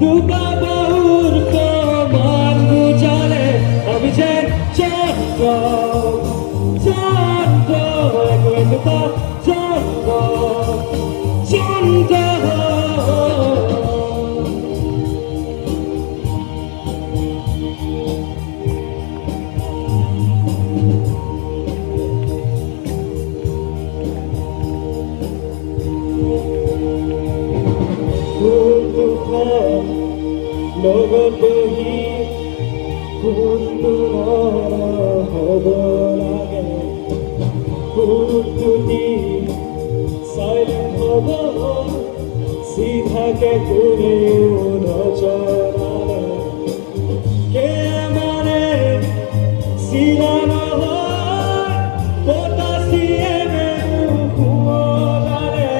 দুটা বাহুর সমান বুঝালে আমি যে চন্দ্র চন্দ্র একটু চন্দ্র চন্দ্র লগত বহি কোনটো হ'ব লাগে কোনটো দি চাইলেণ্ট হ'ব চিধাকে কোনেও নজনালে কেমানে চিৰা নহয় পটাচিয়ে সোঁৱৰালে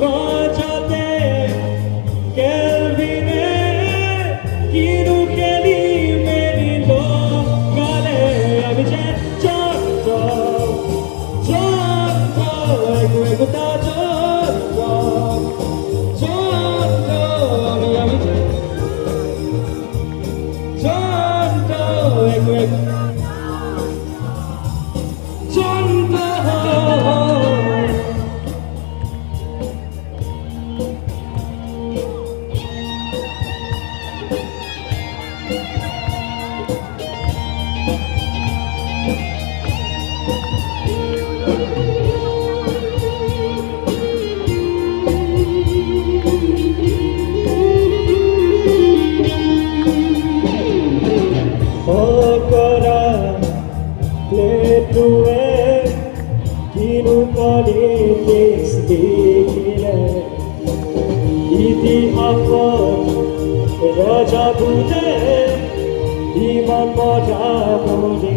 মাজতে কেলভিনে কিনো খেলি মেলি লগালে আমি যে চন্দ্ৰ চন্দ্ৰ একোটা চন্দ্ৰ চন্দ্ৰ আমি যে চন্দ্ৰ চন্দ্ৰ politics দেখিলে ইতিহাসত ৰজা বুটে ইমান মজা বুলি